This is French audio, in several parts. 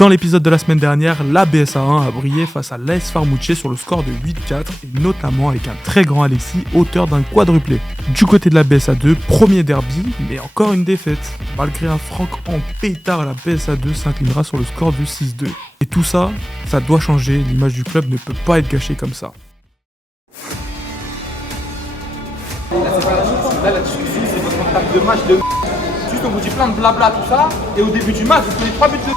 Dans l'épisode de la semaine dernière, la BSA1 a brillé face à l'AS Farmouche sur le score de 8-4 et notamment avec un très grand Alexis, auteur d'un quadruplé. Du côté de la BSA2, premier derby, mais encore une défaite. Malgré un Franck en pétard, la BSA2 s'inclinera sur le score de 6-2. Et tout ça, ça doit changer, l'image du club ne peut pas être gâchée comme ça. Là, la discussion, c'est votre contact de match de juste on vous dit plein de blabla, tout ça, et au début du match, vous prenez 3 buts de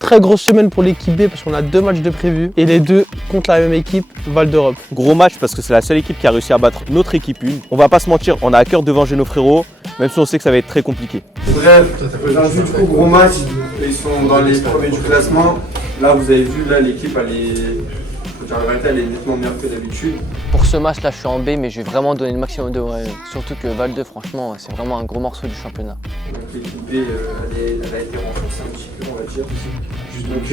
Très grosse semaine pour l'équipe B parce qu'on a 2 matchs de prévus et les deux contre la même équipe, Val d'Europe. Gros match parce que c'est la seule équipe qui a réussi à battre notre équipe 1. On va pas se mentir, on a à cœur de venger nos frérots, même si on sait que ça va être très compliqué. Bref, aujourd'hui du coup gros match, ils sont dans les premiers du classement. Là vous avez vu, là l'équipe elle est nettement meilleure que d'habitude. Pour ce match là je suis en B mais je vais vraiment donner le maximum de moi. Surtout que Val 2 franchement c'est vraiment un gros morceau du championnat. Donc l'équipe B elle a été renforcée un petit peu on va dire. Donc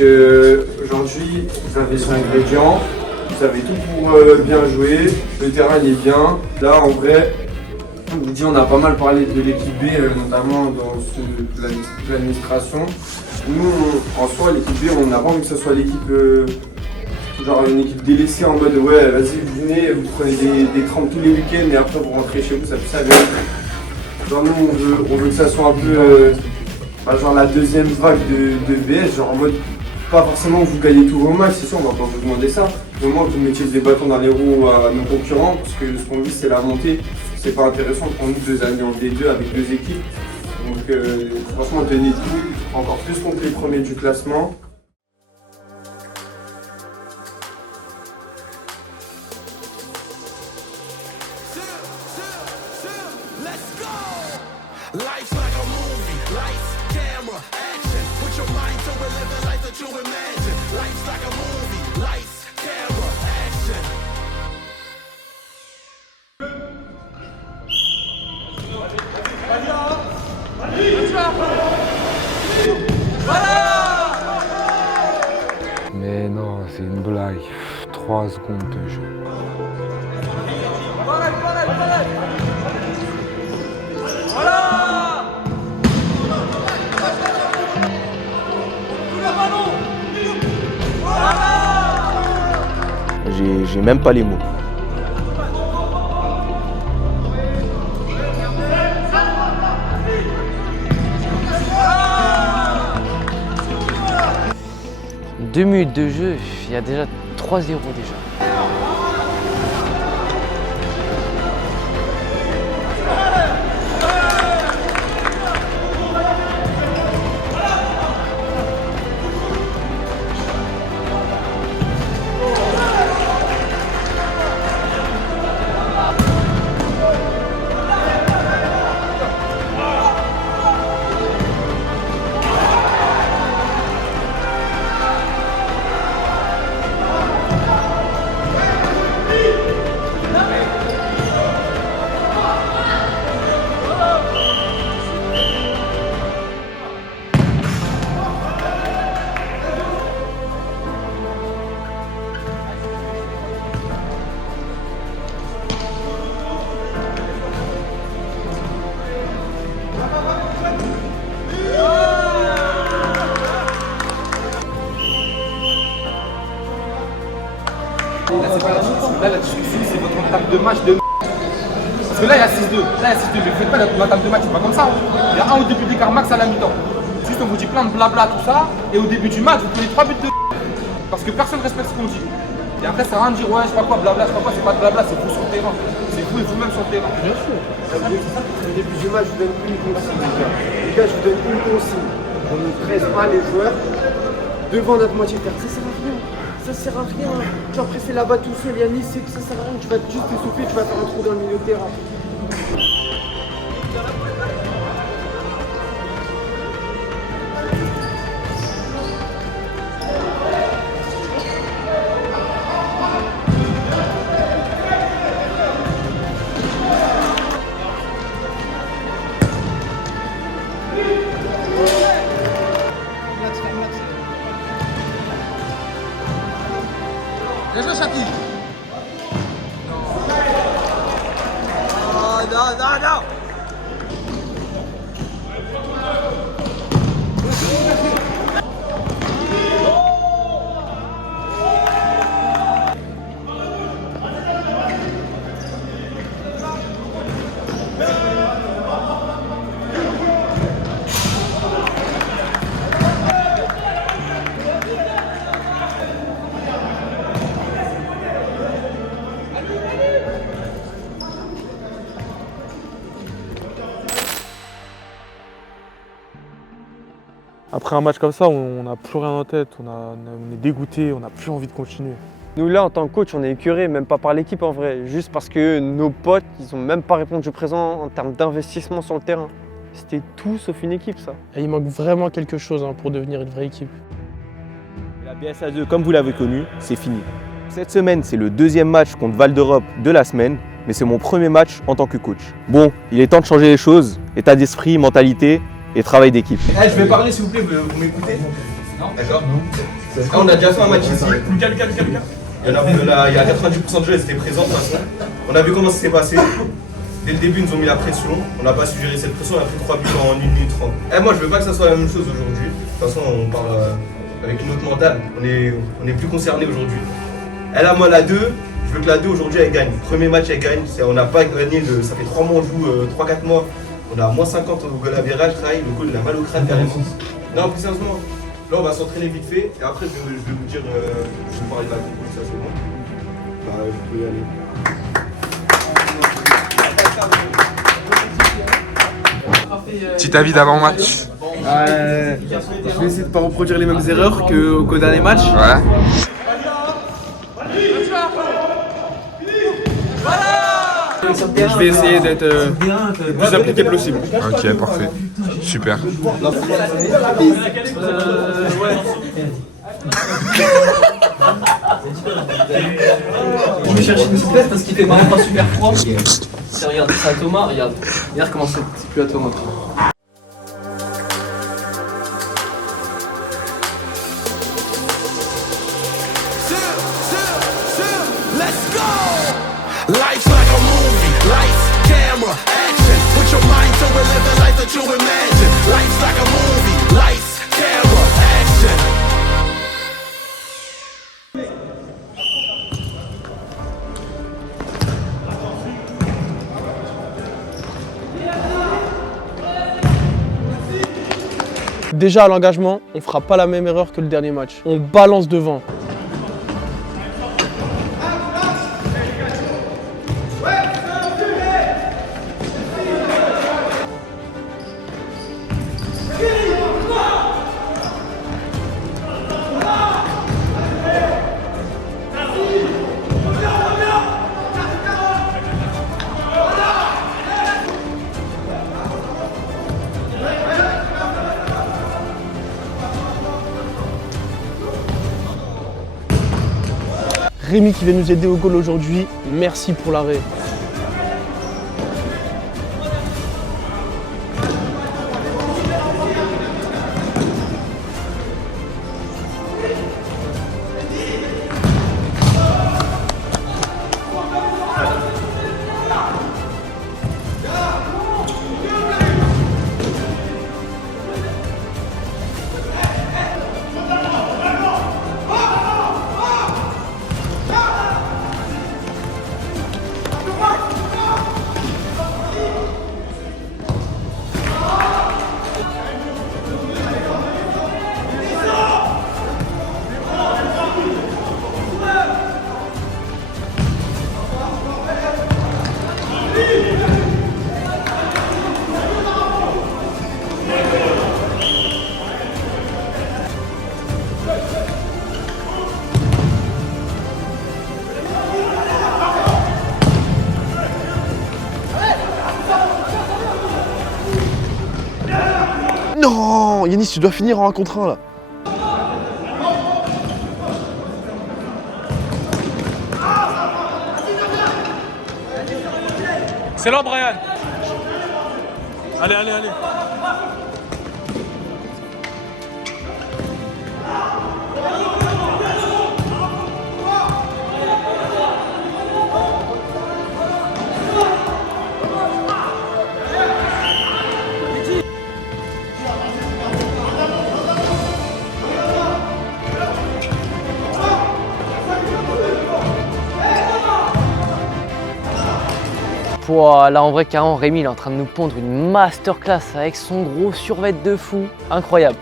aujourd'hui vous avez son ingrédient, vous avez tout pour bien jouer, le terrain il est bien. Là en vrai, on vous dit on a pas mal parlé de l'équipe B notamment dans l'administration. Nous en soi l'équipe B on n'a pas envie que ce soit l'équipe genre une équipe délaissée en mode ouais vas-y vous venez, vous prenez des trempes tous les week-ends et après vous rentrez chez vous, ça pue ça bien. Genre nous on veut que ça soit un peu genre la deuxième vague de BS, genre en mode pas forcément que vous gagnez tous vos matchs, c'est sûr on va pas vous demander ça. Au moins que vous mettiez des bâtons dans les roues à nos concurrents, parce que ce qu'on dit c'est la montée, c'est pas intéressant pour nous 2 années en D2 avec 2 équipes. Donc franchement tenez tout, encore plus contre les premiers du classement. Life's like a movie, lights, camera, action. Put your mind to relive the life that you imagine. Life's like a movie, lights, camera, action. Mais non, c'est une blague. 3 secondes de jeu. J'ai même pas les mots. Deux minutes de jeu, il y a déjà 3-0 déjà. Là, la discussion, c'est votre contact de match de parce que là, il y a 6-2. Là, il y a 6-2. Mais faites pas l'attaque de match, c'est pas comme ça. Il y a un au début d'écart max à la mi-temps. Juste, on vous dit plein de blabla, tout ça. Et au début du match, vous prenez 3 buts de parce que personne ne respecte ce qu'on dit. Et après, ça sert à rien de dire ouais, je sais pas quoi, blabla, je sais pas quoi, c'est pas de blabla, c'est vous sur le terrain. C'est vous et vous-même sur le terrain. Bien sûr. Au début du match, je vous donne une consigne, les gars. Les gars, je vous donne une consigne. On ne presse pas les joueurs devant notre moitié de terrain. Ça sert à rien. Ça sert à rien. Tu vas presser là-bas tout seul, Yannis, ça sert à rien. Tu vas juste t'essouffler, tu vas faire un trou dans le milieu de terrain. Après un match comme ça, on n'a plus rien en tête, on est dégoûté, on n'a plus envie de continuer. Nous là en tant que coach on est écœurés, même pas par l'équipe en vrai, juste parce que nos potes ils ont même pas répondu présent en termes d'investissement sur le terrain. C'était tout sauf une équipe ça. Et il manque vraiment quelque chose pour devenir une vraie équipe. La BSA 2, comme vous l'avez connu, c'est fini. Cette semaine, c'est le deuxième match contre Val d'Europe de la semaine, mais c'est mon premier match en tant que coach. Bon, il est temps de changer les choses, état d'esprit, mentalité et travail d'équipe. Je vais parler s'il vous plaît, vous m'écoutez? Non. D'accord. On a déjà fait un match ici. Il y a 90% de jeux, ils étaient présents de toute façon. On a vu comment ça s'est passé. Dès le début, ils nous ont mis la pression. On n'a pas su gérer cette pression. On a pris 3 buts en 1 minute 30. Moi, je veux pas que ça soit la même chose aujourd'hui. De toute façon, on parle avec une autre mentale. On est plus concernés aujourd'hui. Là, moi, la 2, je veux que la 2 aujourd'hui, elle gagne. Premier match, elle gagne. On n'a pas gagné, ça fait 3 mois, on joue 3-4 mois. On a moins 50 au goal average, le goal, il a mal au crâne carrément. Non, plus sérieusement, là on va s'entraîner vite fait et après je vais vous dire, je vais vous parler de la composition, c'est bon. Vous pouvez y aller. Petit avis d'avant-match. Je vais essayer de ne pas reproduire les mêmes erreurs qu'au dernier match. Ouais. Je vais essayer d'être le plus appliqué possible. Ok, parfait. Super. Je vais chercher une souplesse parce qu'il fait vraiment pas super froid. Regarde ça à Thomas, regarde comment c'est plus à Thomas. Life's like a movie, lights, camera, action. Put your mind to it, live the life that you imagine. Life's like a movie, lights, camera, action. Déjà à l'engagement, on fera pas la même erreur que le dernier match. On balance devant. Rémi qui vient nous aider au goal aujourd'hui, merci pour l'arrêt. Non, Yanis, tu dois finir en 1 contre 1 là. C'est là, Brian. Allez. Pouah, là en vrai carrément Rémi il est en train de nous pondre une masterclass avec son gros survêt de fou. Incroyable.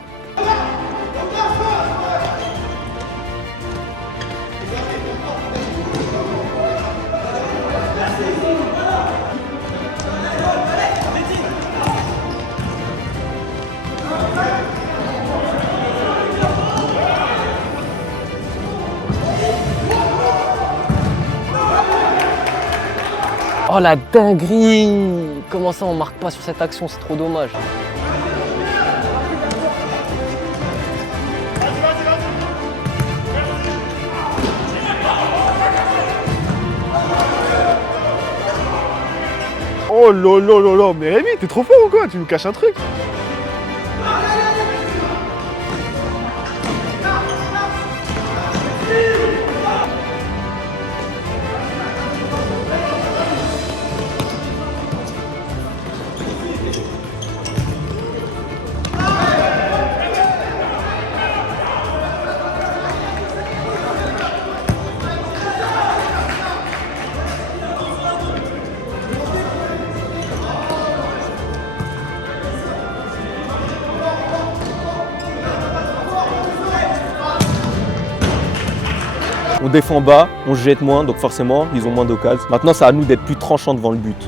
Oh la dinguerie! Comment ça on marque pas sur cette action, c'est trop dommage. Oh là là là là, mais Rémi, t'es trop fort ou quoi? Tu nous caches un truc? On défend bas, on se jette moins, donc forcément, ils ont moins d'occasions. Maintenant, c'est à nous d'être plus tranchants devant le but.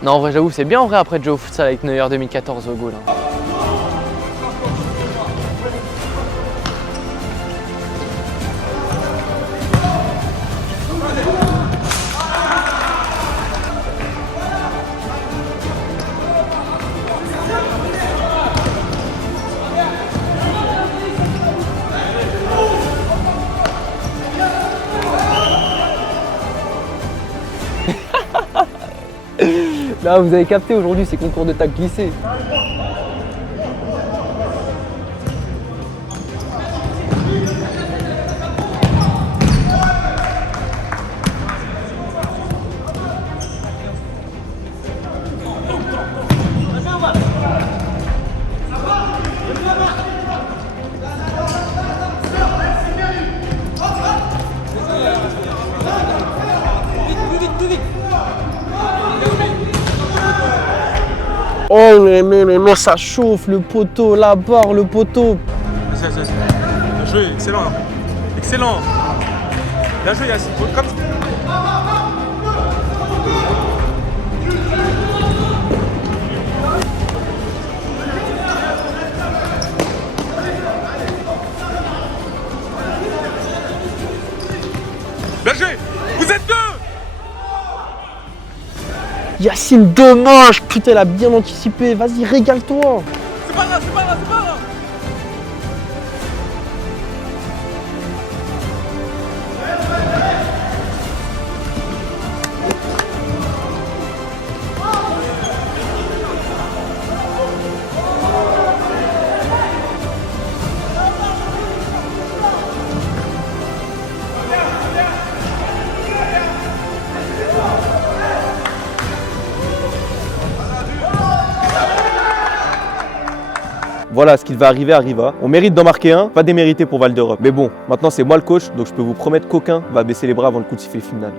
Non en vrai j'avoue c'est bien en vrai après de jouer au futsal avec Neuer 2014 au goal. Hein. Là vous avez capté aujourd'hui c'est concours de tac glissé. Oh mais ça chauffe, le poteau, la barre, le poteau. Vas-y. Bien joué, excellent. Excellent. Bien joué Yacine. Comme... Bien joué. Vous êtes deux. Yacine, dommage. Putain, elle a bien anticipé. Vas-y, régale-toi. C'est pas grave. Voilà, ce qui va arriver arriva. On mérite d'en marquer un, pas démérité pour Val d'Europe. Mais bon, maintenant c'est moi le coach, donc je peux vous promettre qu'aucun va baisser les bras avant le coup de sifflet final.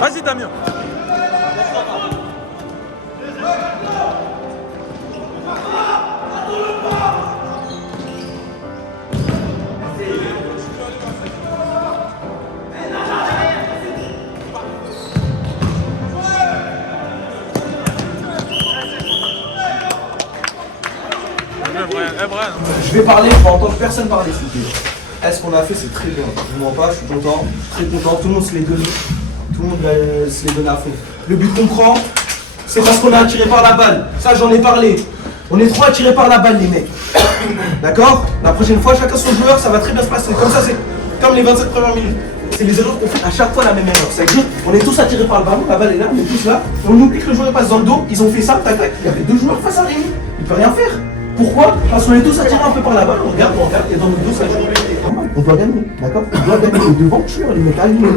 Vas-y Damien. Je vais parler, je vais entendre personne parler, s'il vous plaît. Ce qu'on a fait, c'est très bien. Je ne mens pas, je suis content, très content. Tout le monde se l'est donné. Tout le monde se l'est donné à fond. Le but qu'on prend, c'est parce qu'on est attiré par la balle. Ça, j'en ai parlé. On est trop attirés par la balle, les mecs. D'accord? La prochaine fois, chacun son joueur, ça va très bien se passer. Comme ça, c'est comme les 27 premières minutes. C'est les erreurs qu'on fait à chaque fois la même erreur. C'est-à-dire, on est tous attirés par le ballon, la balle est là, on est tous là. Et on oublie que le joueur passe dans le dos. Ils ont fait ça, tac tac. Il y avait 2 joueurs face à Rémi. Il peut rien faire. Pourquoi? Parce qu'on est tous attirés un peu par la balle. On regarde, et dans notre dos, ça joue. On doit gagner, d'accord? On doit gagner. Les devantures, les mecs alignés.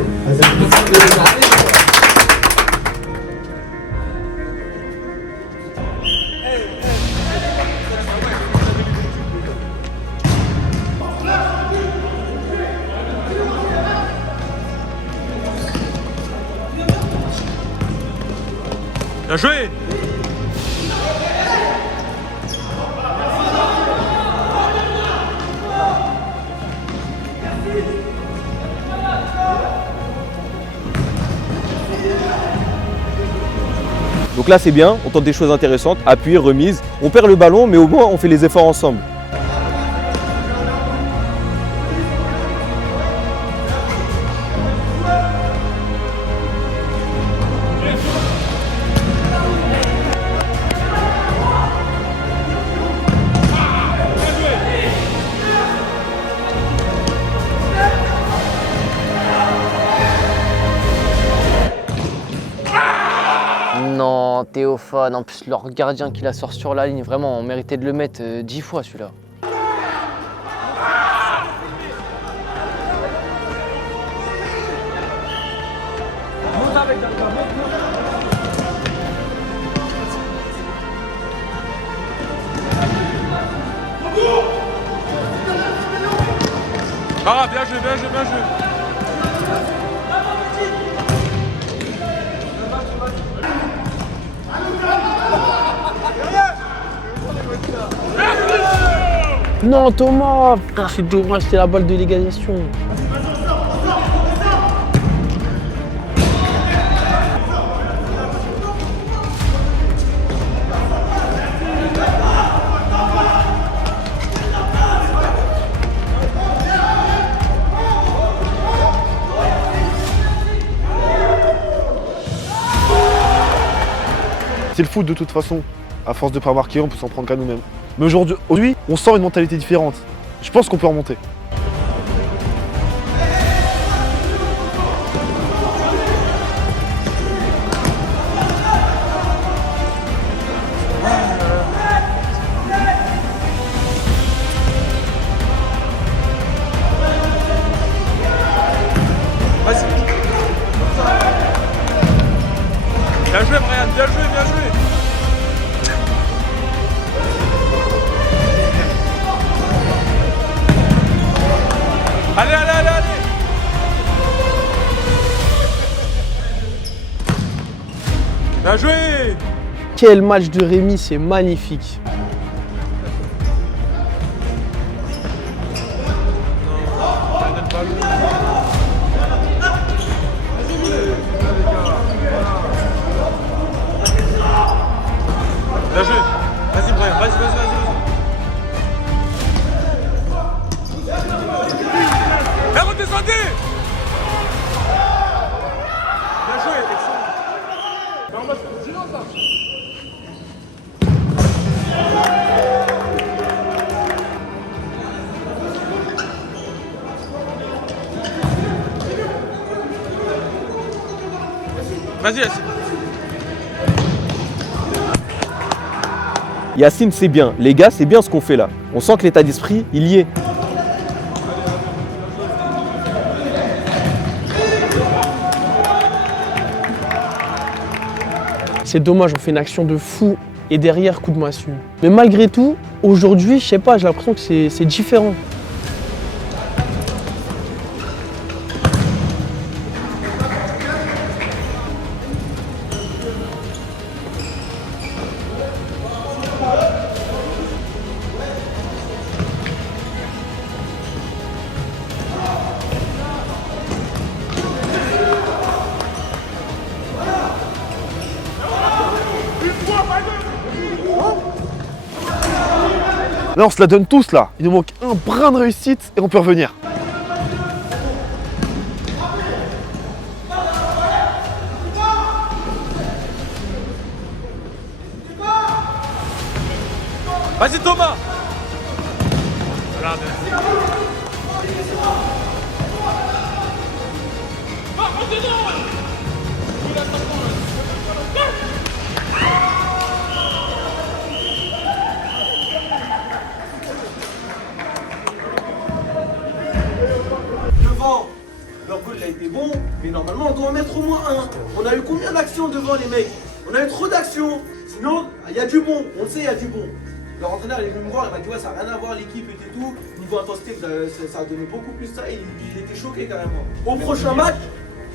Bien joué. Donc là c'est bien, on tente des choses intéressantes, appui, remise, on perd le ballon mais au moins on fait les efforts ensemble. Non, Théophane, en plus leur gardien qui la sort sur la ligne, vraiment on méritait de le mettre 10 fois celui-là. Ah, bien joué, bien joué, bien joué. Non, Thomas! Ah, c'est dommage, c'est la balle de l'égalisation. C'est le foot de toute façon. À force de pas marquer, on peut s'en prendre qu'à nous-mêmes. Mais aujourd'hui, on sent une mentalité différente. Je pense qu'on peut remonter. Vas-y. Bien joué, Brian, bien joué, bien joué. Allez, allez, allez, allez. Bien joué. Quel match de Rémi, c'est magnifique. Bien joué. Vas-y, Brian, vas-y, vas-y, vas-y. Et redescendez. Bien joué, excellent. Vas-y, Yacine. Yacine c'est bien, les gars c'est bien ce qu'on fait là. On sent que l'état d'esprit il y est. C'est dommage, on fait une action de fou et derrière, coup de massue. Mais malgré tout, aujourd'hui, je sais pas, j'ai l'impression que c'est différent. Là, on se la donne tous, là. Il nous manque un brin de réussite et on peut revenir. Vas-y Thomas. Devant, leur goal il a été bon, mais normalement on doit en mettre au moins un. On a eu combien d'actions devant les mecs? On a eu trop d'actions. Sinon, il y a du bon, on le sait, il y a du bon. Leur entraîneur il est venu me voir, il m'a dit ouais ça n'a rien à voir l'équipe et tout. Niveau intensité, ça a donné beaucoup plus ça, il était choqué carrément. Au prochain match,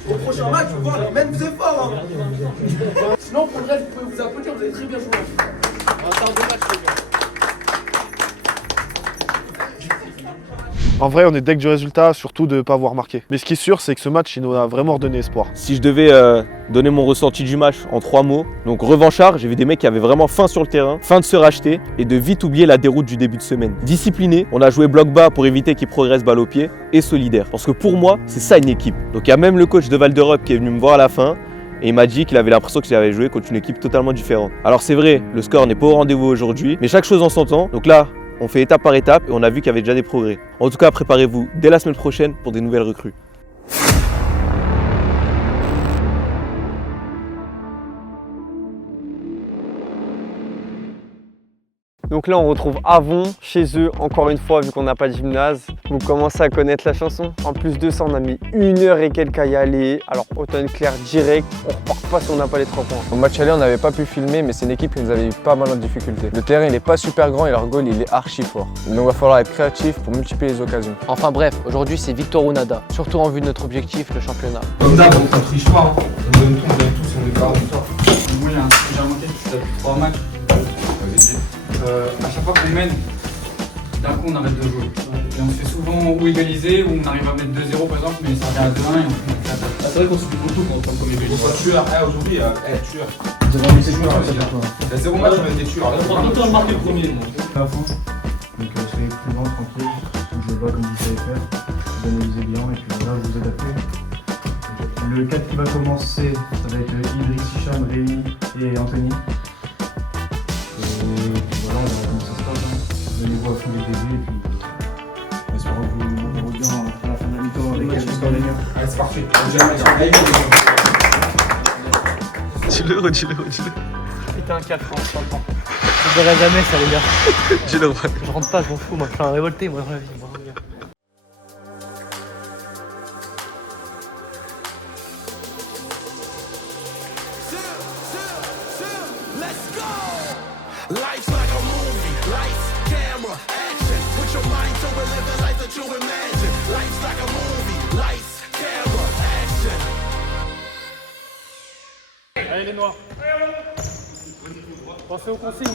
vous pouvez voir les mêmes efforts. Hein. Sinon pour le reste, vous pouvez vous applaudir, vous avez très bien joué. Un temps de match les gars. En vrai, on est deg du résultat, surtout de ne pas avoir marqué. Mais ce qui est sûr, c'est que ce match, il nous a vraiment redonné espoir. Si je devais donner mon ressenti du match en 3 mots, donc revanchard, j'ai vu des mecs qui avaient vraiment faim sur le terrain, faim de se racheter et de vite oublier la déroute du début de semaine. Discipliné, on a joué bloc bas pour éviter qu'ils progressent balle au pied et solidaire. Parce que pour moi, c'est ça une équipe. Donc il y a même le coach de Val d'Europe qui est venu me voir à la fin et il m'a dit qu'il avait l'impression qu'il avait joué contre une équipe totalement différente. Alors c'est vrai, le score n'est pas au rendez-vous aujourd'hui, mais chaque chose en son temps. Donc là, on fait étape par étape et on a vu qu'il y avait déjà des progrès. En tout cas, préparez-vous dès la semaine prochaine pour des nouvelles recrues. Donc là on retrouve Avon chez eux encore une fois vu qu'on n'a pas de gymnase. Vous commencez à connaître la chanson. En plus de ça on a mis 1 heure et quelques à y aller. Alors autant être clair direct, on repart pas si on n'a pas les 3 points. Au match aller on n'avait pas pu filmer mais c'est une équipe qui nous avait eu pas mal de difficultés. Le terrain il est pas super grand et leur goal il est archi fort. Donc il va falloir être créatif pour multiplier les occasions. Enfin bref, aujourd'hui c'est victoire ou nada. Surtout en vue de notre objectif, le championnat. Comme d'hab, on triche pas. On donne tout si on est pas comme ça. Moi j'ai remarqué que tu as 3 matchs. À chaque fois qu'on mène, d'un coup on arrête de jouer. Et on se fait souvent ou égaliser ou on arrive à mettre 2-0 par exemple, mais ça revient à 2-1 et on fait la tête. C'est vrai qu'on subit beaucoup quand on commet des buts. Tueur, aujourd'hui, tueur. Il y a 0 match, on a des tueurs. On a tout le temps marqué le premier. À la fin, donc soyez prudents, tranquille, ne jouez pas comme vous savez faire, analysez bien et puis là vous vous adaptez. Le 4 qui va commencer, ça va être Idriss, Hicham, Rémi et Anthony. Voilà, on verra comment ça se passe. Donnez-vous à fond dès le début et puis espérons que vous reviendrez à la fin de la mi-temps avec quelques scores gagnants. Allez, c'est parfait. Dis-le. C'était un 4 francs, je comprends. Je verrai jamais ça les gars. Dis-le. Je rentre pas, je m'en fous, moi je suis un révolté moi dans la vie. Life's like a movie, lights, camera, action. Put your mind to it, live the life that you imagine. Life's like a movie, lights, camera, action. Allez les noirs. Pensez aux consignes.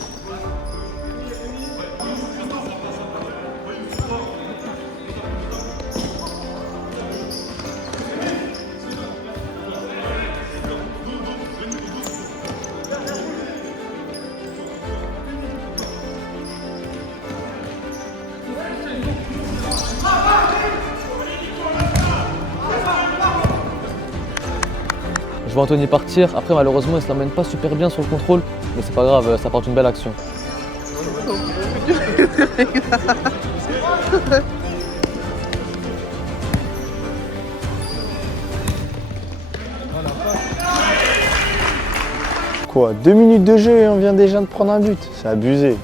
Je vois Anthony partir, après malheureusement il se l'emmène pas super bien sur le contrôle, mais c'est pas grave, ça part d'une belle action. Quoi, 2 minutes de jeu et on vient déjà de prendre un but? C'est abusé.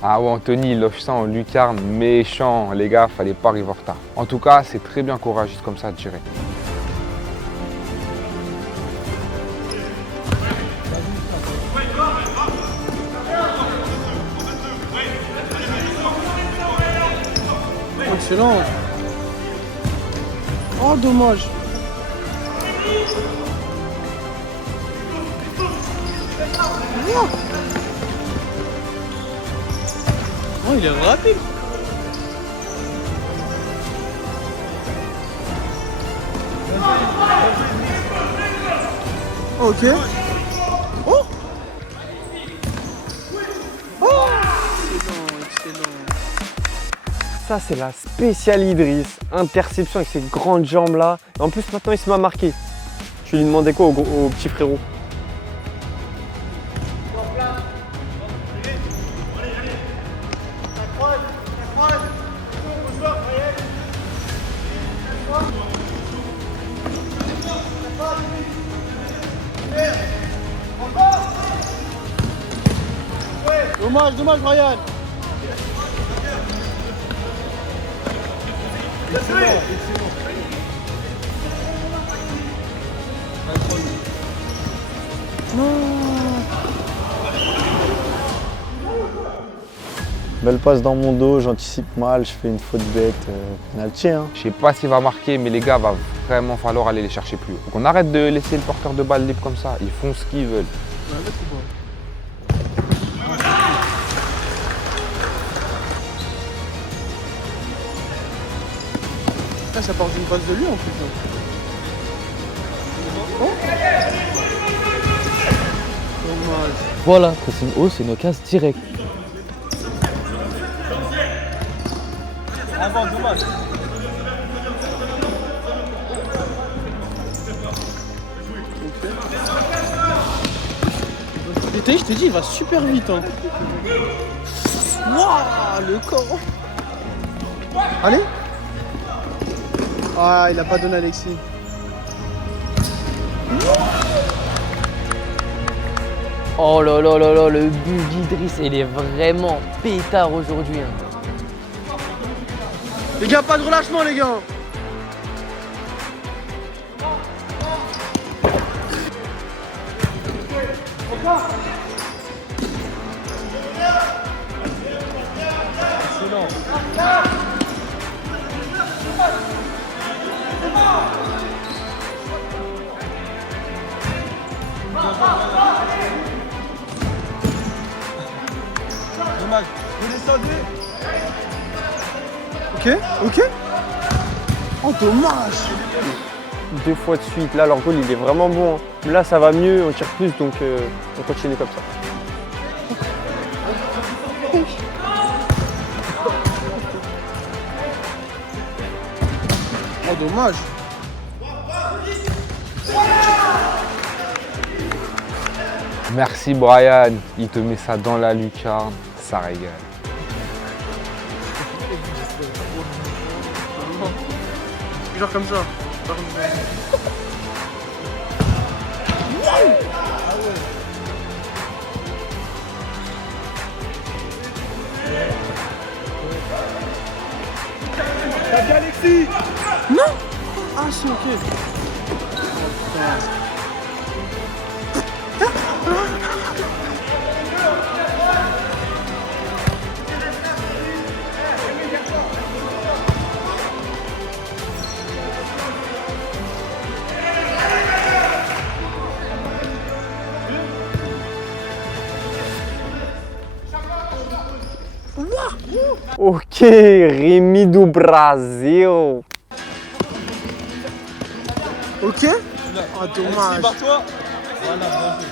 Ah ouais, Anthony, il lâche ça en lucarne, méchant. Les gars, fallait pas arriver en retard. En tout cas, c'est très bien qu'on réagisse comme ça, direct. excellent. Oh, dommage. Oh, il est rapide. Ok. Oh. Oh. Excellent. Ça, c'est la spéciale Idriss. Interception avec ses grandes jambes là. Et en plus, maintenant, il se m'a marqué. Tu lui demandais quoi au petit frérot? Dommage, Brian. Belle passe dans mon dos, j'anticipe mal, je fais une faute bête, penalty hein. Je sais pas s'il va marquer, mais les gars, va vraiment falloir aller les chercher plus haut. Donc on arrête de laisser le porteur de balle libre comme ça. Ils font ce qu'ils veulent. Ah, ça part d'une passe de lui en plus. Oh. Dommage. Voilà, pressing haut, c'est une occasion directe. Avant, dommage. Je te dis, il va super vite. Hein. Wouah, le corps. Allez. Ah, il a pas donné Alexis. Oh là là là là, le but d'Idriss, il est vraiment pétard aujourd'hui. Hein. Les gars, pas de relâchement, les gars. Dommage. Vous descendez. Ok. Oh, dommage. 2 fois de suite. Là, leur goal, il est vraiment bon. Hein. Là, ça va mieux, on tire plus, donc on continue comme ça. Oh, dommage. Merci Brian, il te met ça dans la lucarne, ça régale. Genre comme ça. T'as bien Alexis. Non. Ah, c'est ok. Ok, Rémi do Brasil. Ok. Ah, dommage. Barre-toi. Voilà, bien joué.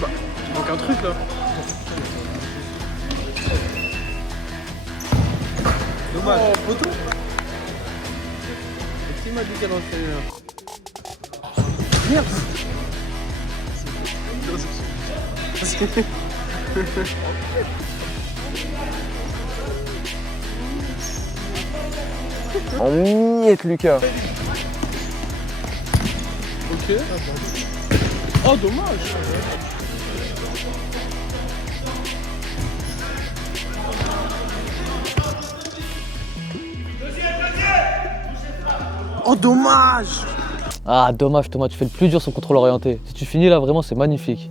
Bah, il manque un truc là. Dommage. Oh, poteau. Qui m'a dit qu'elle en fait une? Merde. En miette, Lucas. Ok. Oh, dommage. Oh, dommage! Ah, dommage Thomas, tu fais le plus dur sur le contrôle orienté. Si tu finis là, vraiment, c'est magnifique.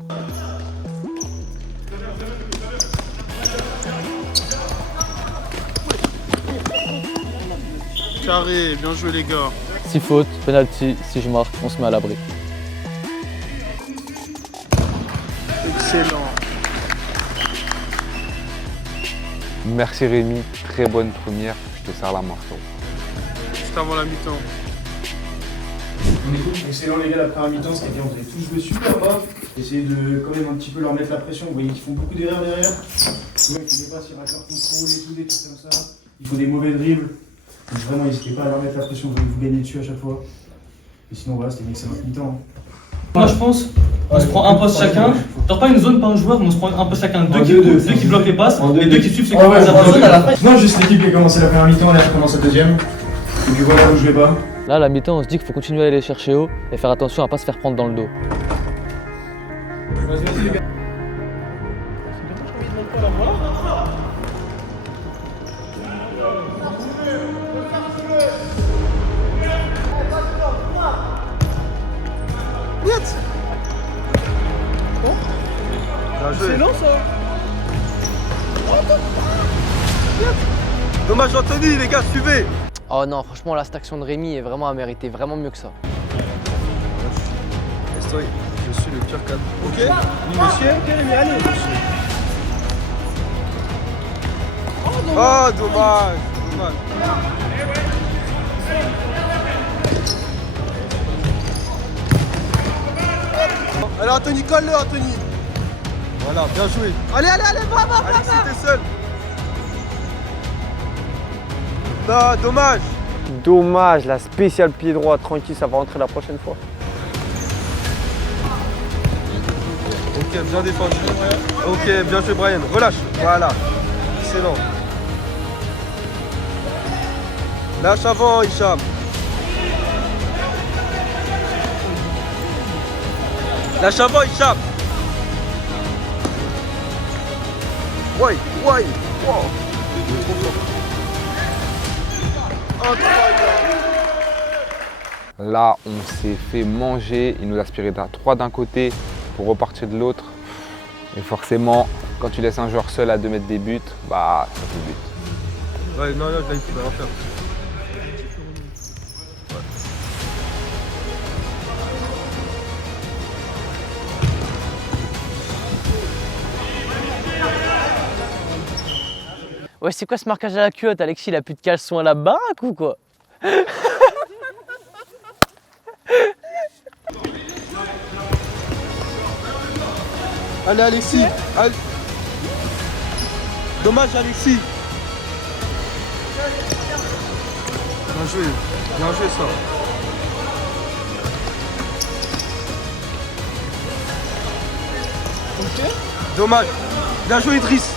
Carré, bien joué les gars. 6 fautes, penalty, si je marque, on se met à l'abri. Excellent. Merci Rémi, très bonne première, je te serre la main. Juste avant la mi-temps. Excellent les gars, la première mi-temps, c'était bien, vous avez tous joué super bas. Essayez de quand même un petit peu leur mettre la pression, vous voyez qu'ils font beaucoup d'erreurs derrière. Souvent ils font des passes, ils ratent leur contrôle et tout, des trucs comme ça. Ils font des mauvais dribbles. Donc vraiment n'hésitez pas à leur mettre la pression, vous allez vous gagner dessus à chaque fois. Et sinon voilà, c'était une excellente mi-temps. Moi je pense, on se prend un poste chacun, genre pas une zone, pas un joueur, mais on se prend un poste chacun, deux qui bloquent les passes, et deux qui suivent ceux qui passent à la zone à la fin. Non, juste l'équipe qui a commencé la première mi-temps, elle recommence la deuxième. Et puis voilà, vous jouez pas. Là, à la mi-temps, on se dit qu'il faut continuer à aller les chercher haut et faire attention à pas se faire prendre dans le dos. Vas-y les gars. C'est long ça. Dommage Anthony les gars, suivez. Oh non, franchement là cette action de Rémi est vraiment à mériter, vraiment mieux que ça. Je suis le pire cadre. Ok. Monsieur, ok Rémi, allez. Oh dommage. Alors Anthony, colle-le Anthony. Voilà, bien joué. Allez, va. Alexis, t'es seul. Non, dommage. Dommage, la spéciale pied droit, tranquille, ça va rentrer la prochaine fois. Ok, bien défendu. Ok, bien joué Brian. Relâche. Voilà. Excellent. Lâche avant, Hicham. Lâche avant, Hicham. Ouais. Wow. Là, on s'est fait manger, il nous a aspiré à 3 d'un côté pour repartir de l'autre. Et forcément, quand tu laisses un joueur seul à 2 mètres des buts, bah ça fait but. Ouais, non, là, il faut rien faire. Ouais, c'est quoi ce marquage à la culotte, Alexis? Il a plus de caleçon à la baraque ou quoi? Allez Alexis. Allez. Dommage Alexis. Bien joué ça. Ok. Dommage. Bien joué Idriss.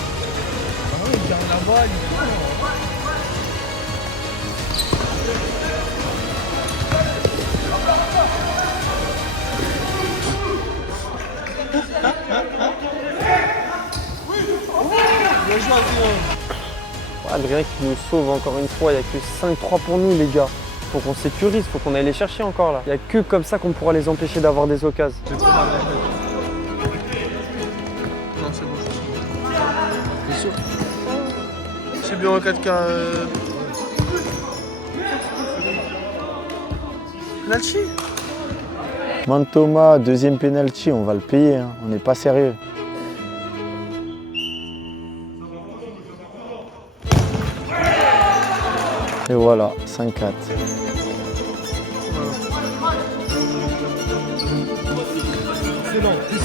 Adrien qui nous sauve encore une fois, il n'y a que 5-3 pour nous les gars. Faut qu'on sécurise, faut qu'on aille les chercher encore là. Il n'y a que comme ça qu'on pourra les empêcher d'avoir des occasions. J'ai trop mal à la tête. Non, c'est bon, c'est sûr. C'est bien en 4K. Penalty. Man Thomas, deuxième penalty, on va le payer, hein. On n'est pas sérieux. Et voilà, 5-4. Excellent, t'es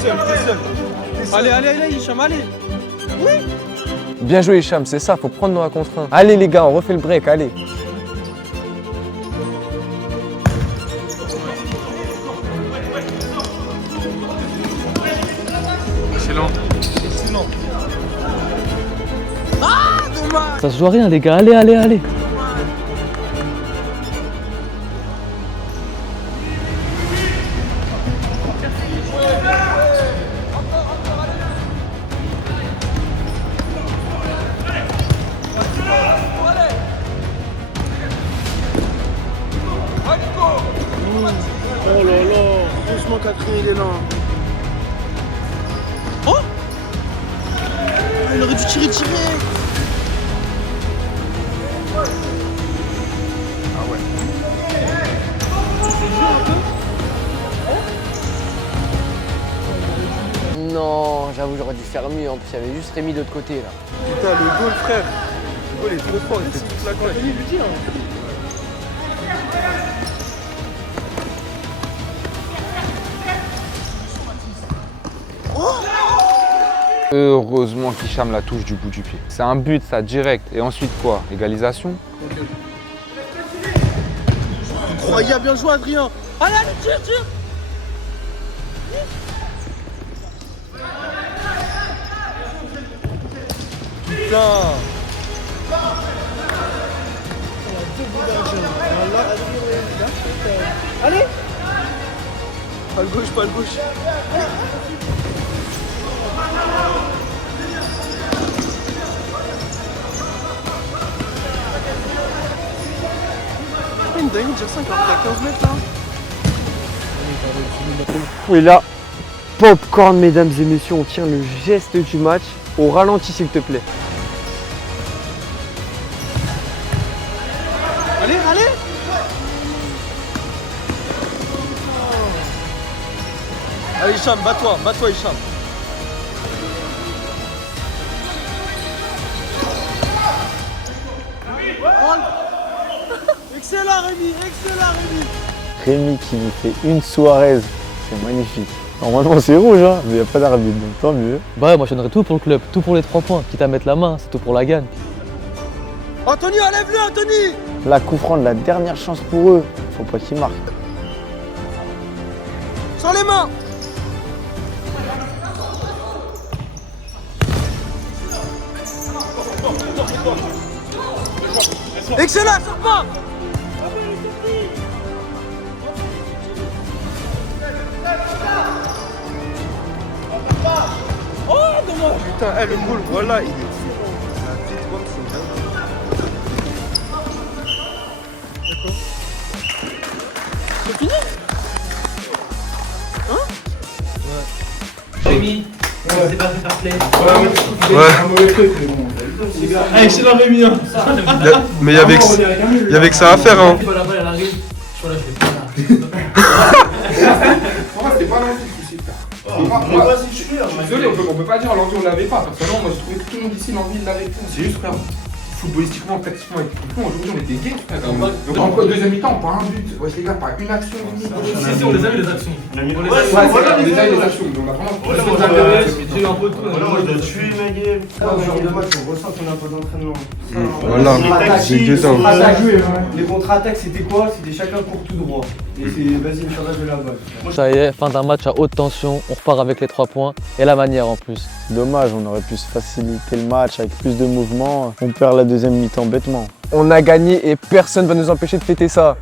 seul. Allez, Hicham, allez. Oui. Bien joué Hicham, c'est ça, faut prendre dans la contre 1. Allez les gars, on refait le break, allez. Excellent. Ah, dommage. Ça se joue à rien les gars, allez. excellent. Oh, il aurait dû tirer direct. Ah ouais. Non, j'avoue, j'aurais dû faire mieux. En plus, il y avait juste Rémi de l'autre côté là. Putain, le goal, frère. Le goal est trop fort, il fait toute la colle. Lui dit, Heureusement qu'Hicham la touche du bout du pied. C'est un but, ça, direct. Et ensuite quoi? Égalisation? Incroyable, bien joué, Adrien. Allez, allez, tire. Putain. Allez. Pas le gauche. Une dingue de dire ça quand t'es à 15 mètres là. Oui là, popcorn mesdames et messieurs, on tient le geste du match au ralenti s'il te plaît. Allez. Allez Hicham, bats-toi Hicham. Excellent Rémi. Rémi qui nous fait une Suarez, c'est magnifique. Normalement c'est rouge, hein, mais il n'y a pas d'arbitre, donc tant mieux. Bah ouais, moi je donnerais tout pour le club, tout pour les 3 points. Quitte à mettre la main, c'est tout pour la gagne. Anthony, enlève-le Anthony. La coup franc de la dernière chance pour eux, faut pas qu'ils marquent. Sur les mains. Excellent, sors pas. Oh, dommage. Putain, le goal, voilà, il est d'accord. C'est fini? Hein? Ouais. Rémi, c'est pas fait fair play. Ouais. Excellent Rémi. Mais il y avait que ça à faire. Hein. La balle, elle arrive. Je vois là, je vais Pour moi, c'était pas l'envie du souci. Je suis désolé, on peut pas dire l'envie on l'avait pas. Personnellement, moi j'ai trouvé que tout le monde ici l'envie l'avait tout. C'est juste frère. Footballistiquement, tactiquement, avec tout le monde, aujourd'hui on était gays. Donc en quoi, deuxième mi-temps, pas un but. Ouais, les gars, pas une action. Si, on les a eu les actions. On les a eu les actions. Donc on a vraiment j'ai eu un peu de tout. On a tué Maguel. Ce genre de match, on ressent qu'on a un peu d'entraînement. Voilà, c'est Les contre-attaques, c'était quoi? C'était chacun court tout droit. Et c'est vas-y, une charge de la balle. Ça y est, fin d'un match à haute tension, on repart avec les 3 points et la manière en plus. C'est dommage, on aurait pu se faciliter le match avec plus de mouvements. On perd la deuxième mi-temps bêtement. On a gagné et personne va nous empêcher de fêter ça.